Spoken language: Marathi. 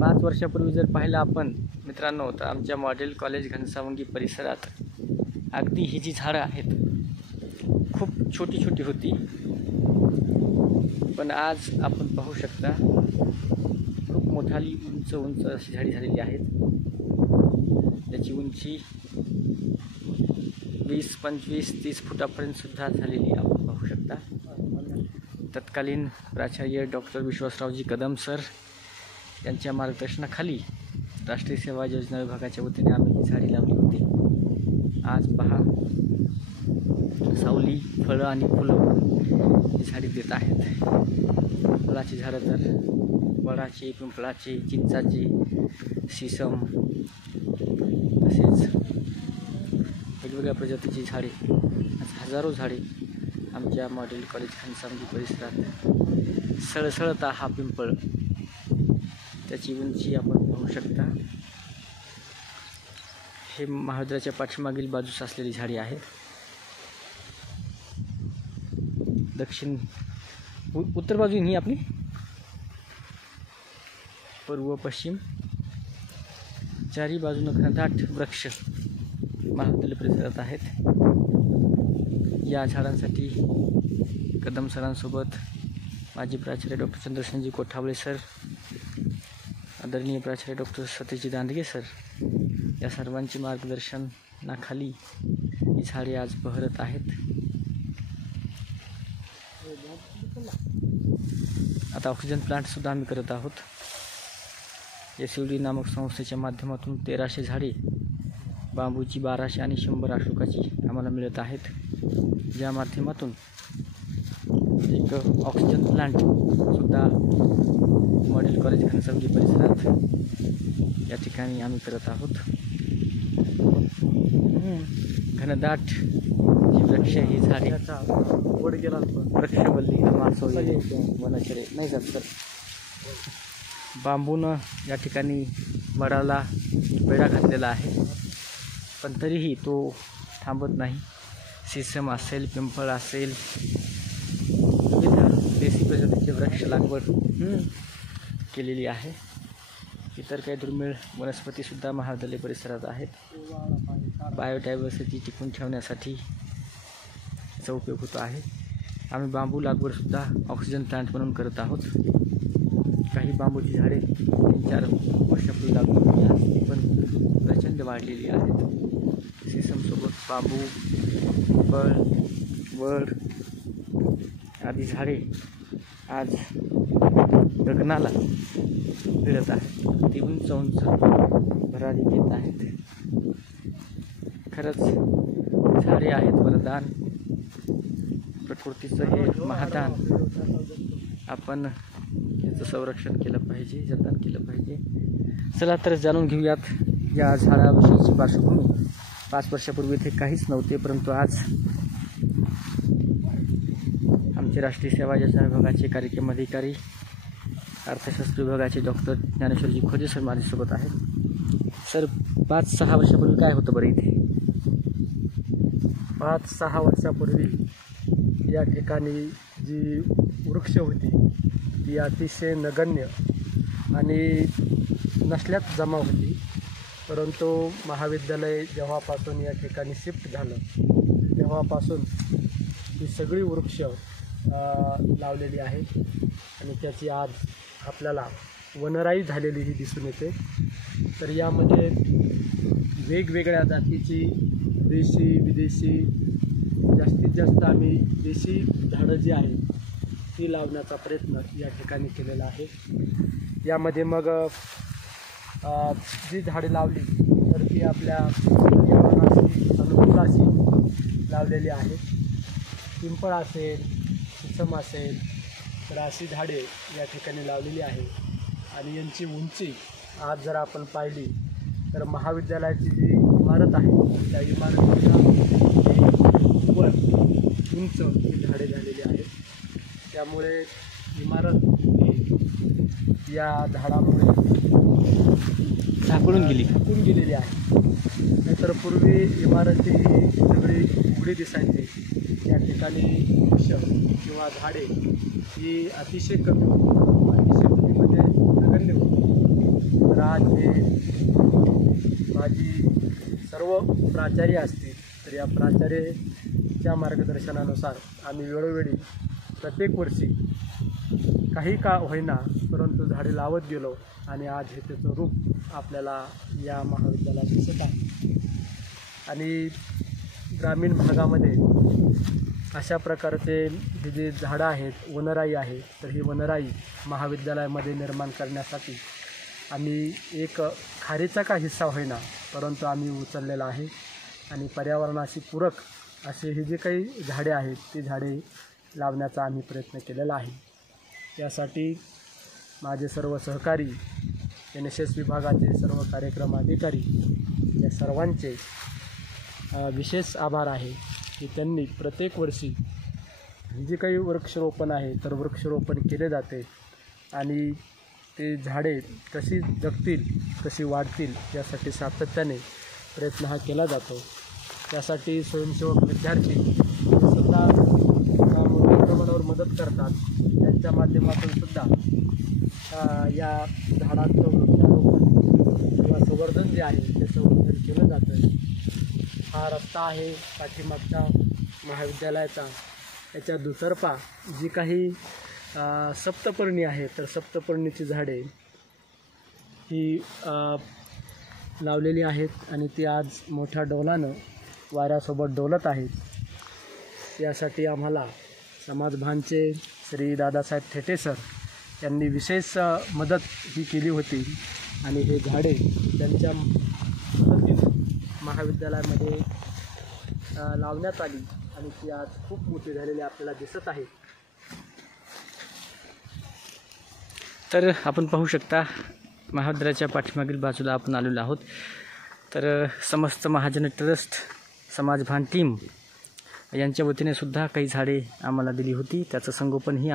5 वर्षापूर्वी जर पाहिलं आपण मित्रांनो, तर आमच्या मॉडेल कॉलेज घनसावंगी परिसरात अगदी ही जी झाडं आहेत खूप छोटी छोटी होती, पण आज आपण पाहू शकता खूप मोठाली उंच उंच अशी झाडी झालेली आहेत. त्याची उंची 20, 25, 30 फुटापर्यंत सुद्धा झालेली आपण पाहू शकता. तत्कालीन प्राचार्य डॉक्टर विश्वासरावजी कदम सर यांच्या मार्गदर्शनाखाली राष्ट्रीय सेवा योजना विभागाच्या वतीने आम्ही ही झाडी लावली होती. आज पहा, सावली, फळं आणि फुलं ही झाडी देत आहेत. फुलाची झाडं तर वडाची, पिंपळाची, चिंचाची, सीसम, तसेच वेगवेगळ्या प्रजातीची झाडे, हजारो झाडे आमच्या मॉडेल कॉलेज घनसावंगी परिसरात. सळसळता हा पिंपळ, त्याची उंची आपण पाहू शकता. हे महाविद्यालयाच्या पाठीमागील बाजूस असलेली झाडी आहे. दक्षिण उत्तर बाजू ही आपली, पूर्व पश्चिम चारी बाजूनं घनदाट वृक्ष महाविद्यालय परिसरात आहेत. या झाडांसाठी कदम सरांसोबत माजी प्राचार्य डॉक्टर चंद्रशेनजी कोठावळे सर, आदरणीय प्राचार्य डॉक्टर सतीशजी दांडगे सर या सर्वांची मार्गदर्शनाखाली ही झाडे आज बहरत आहेत. आता ऑक्सिजन प्लांटसुद्धा आम्ही करत आहोत. SUD नामक संस्थेच्या माध्यमातून 1300 झाडे, बांबूची 1200 आणि 100 अशोकाची आम्हाला मिळत आहेत, ज्या माध्यमातून एक ऑक्सिजन प्लांटसुद्धा मॉडेल कॉलेज घनसावंगी परिसरात या ठिकाणी आम्ही करत आहोत. घनदाट जी वृक्ष ही झाडे, वृक्षवल्ली मासोळी वनश्री नाही जात तर बांबूनं या ठिकाणी वडाला वेढा घातलेला आहे, पण तरीही तो थांबत नाही. सीसम असेल, पिंपळ असेल, विविध देशी प्रजातीचे वृक्ष लागवड केलेली आहे. इतर काही दुर्मिळ वनस्पतीसुद्धा महाविद्यालय परिसरात आहेत. बायोडायव्हर्सिटी टिकून ठेवण्यासाठी याचा उपयोग होतो आहे. आम्ही बांबू लागवडसुद्धा ऑक्सिजन प्लांट म्हणून करत आहोत. काही बांबूची झाडे 3-4 वर्षापूर्वी लागवड केली आहे, ती पण प्रचंड वाढलेली आहेत. सीसमसोबत बांबू, पिंपळ, वड आदी झाडे आज गगनाला भिडत आहेत. ती उंच उंच भरारी घेत आहेत. खरंच झाडे आहेत वरदान, प्रकृतीचं हे महादान. आपण याचं संरक्षण केलं पाहिजे, जतन केलं पाहिजे. चला तर जाणून घेऊयात या झाडाविषयीची पार्श्वभूमी. 5 वर्षापूर्वी इथे काहीच नव्हते, परंतु आज आमचे राष्ट्रीय सेवा योजना विभागाचे कार्यक्रम अधिकारी, अर्थशास्त्र विभागाचे डॉक्टर ज्ञानेश्वरजी खोजे सर माझ्यासोबत आहेत. सर, 5-6 वर्षापूर्वी काय होतं बरं इथे? 5-6 वर्षापूर्वी या ठिकाणी जी वृक्ष होती ती अतिशय नगण्य आणि नसल्यात जमा होती. परंतु महाविद्यालय जेव्हापासून या ठिकाणी शिफ्ट झालं तेव्हापासून ही सगळी वृक्ष लावलेली आहेत आणि त्याची आज आपल्याला वनराई झालेली ही दिसून येते. तर यामध्ये वेगवेगळ्या जातीची देशी विदेशी, जास्तीत जास्त आम्ही देशी झाडं जी आहेत ती लावण्याचा प्रयत्न या ठिकाणी केलेला आहे. यामध्ये मग जी झाडे लावली तर ती आपल्या पर्यावरणाशी अनुकूल अशी लावलेली आहेत. पिंपळ असेल, सीसम असेल, तर अशी झाडे या ठिकाणी लावलेली आहे. आणि यांची उंची आज जर आपण पाहिली तर महाविद्यालयाची जी इमारत आहे त्या इमारतीला वर उंच ही झाडे झालेली आहेत. त्यामुळे इमारत ही या झाडामुळे झाकळून गेलेली आहे. नाहीतर पूर्वी इमारती सगळी उघडी दिसायची. या ठिकाणी वृक्ष किंवा झाडे ही अतिशय कमी होती, अतिशय कमी म्हणजे नगण्य होती. आणि माझी सर्व प्राचार्य असतील तर या प्राचार्याच्या मार्गदर्शनानुसार आम्ही वेळोवेळी प्रत्येक वर्षी काही का होईना परंतु झाडे लावत गेलो आणि आज हे त्याचं रूप आपल्याला या महाविद्यालयात दिसत आहे. आणि ग्रामीण भागामध्ये अशा प्रकारचे हे जे झाडं आहेत, वनराई आहे, तर ही वनराई महाविद्यालयामध्ये निर्माण करण्यासाठी आम्ही एक खारीचा का हिस्सा होईना परंतु आम्ही उचललेला आहे. आणि पर्यावरणाशी पूरक असे हे जे काही झाडे आहेत ती झाडे लावण्याचा आम्ही प्रयत्न केलेला आहे. यासाठी माझे सर्व सहकारी, NSS विभागाचे सर्व कार्यक्रम अधिकारी या सर्वांचे विशेष आभार आहे की त्यांनी प्रत्येक वर्षी जे काही वृक्षरोपण आहे तर वृक्षरोपण केले जाते आणि ते झाडे कशी जगतील, कशी वाढतील यासाठी सातत्याने प्रयत्न हा केला जातो. त्यासाठी स्वयंसेवक विद्यार्थी सुद्धा मोठ्या प्रमाणावर मदत करतात. त्यांच्या माध्यमातून सुद्धा या झाडांचं वृक्षारोपण किंवा संवर्धन जे आहे ते संवर्धन केलं जातं. हा रस्ता आहे पाठीमागच्या महाविद्यालयाचा. याच्या दुतर्फा जी काही सप्तपर्णी आहे तर सप्तपर्णीची झाडे ही लावलेली आहेत आणि ती आज मोठ्या डौलानं वाऱ्यासोबत डोलत आहेत. यासाठी आम्हाला समाजभानचे श्री दादासाहेब थेटे सर यांनी विशेष मदत ही केली होती आणि हे झाडे त्यांच्या मदतीने महाविद्यालयामध्ये लावण्यात आली आणि ती आज खूप मोठी झालेली आपल्याला दिसत आहे. तर आपण पाहू शकता महाविद्यालयाच्या पाठीमागील बाजूला आपण आलेलो आहोत. तर समस्त महाजन ट्रस्ट समाजभान टीम यांच्या वतीने सुद्धा काही झाडे आम्हाला दिली होती. त्याचं संगोपन ही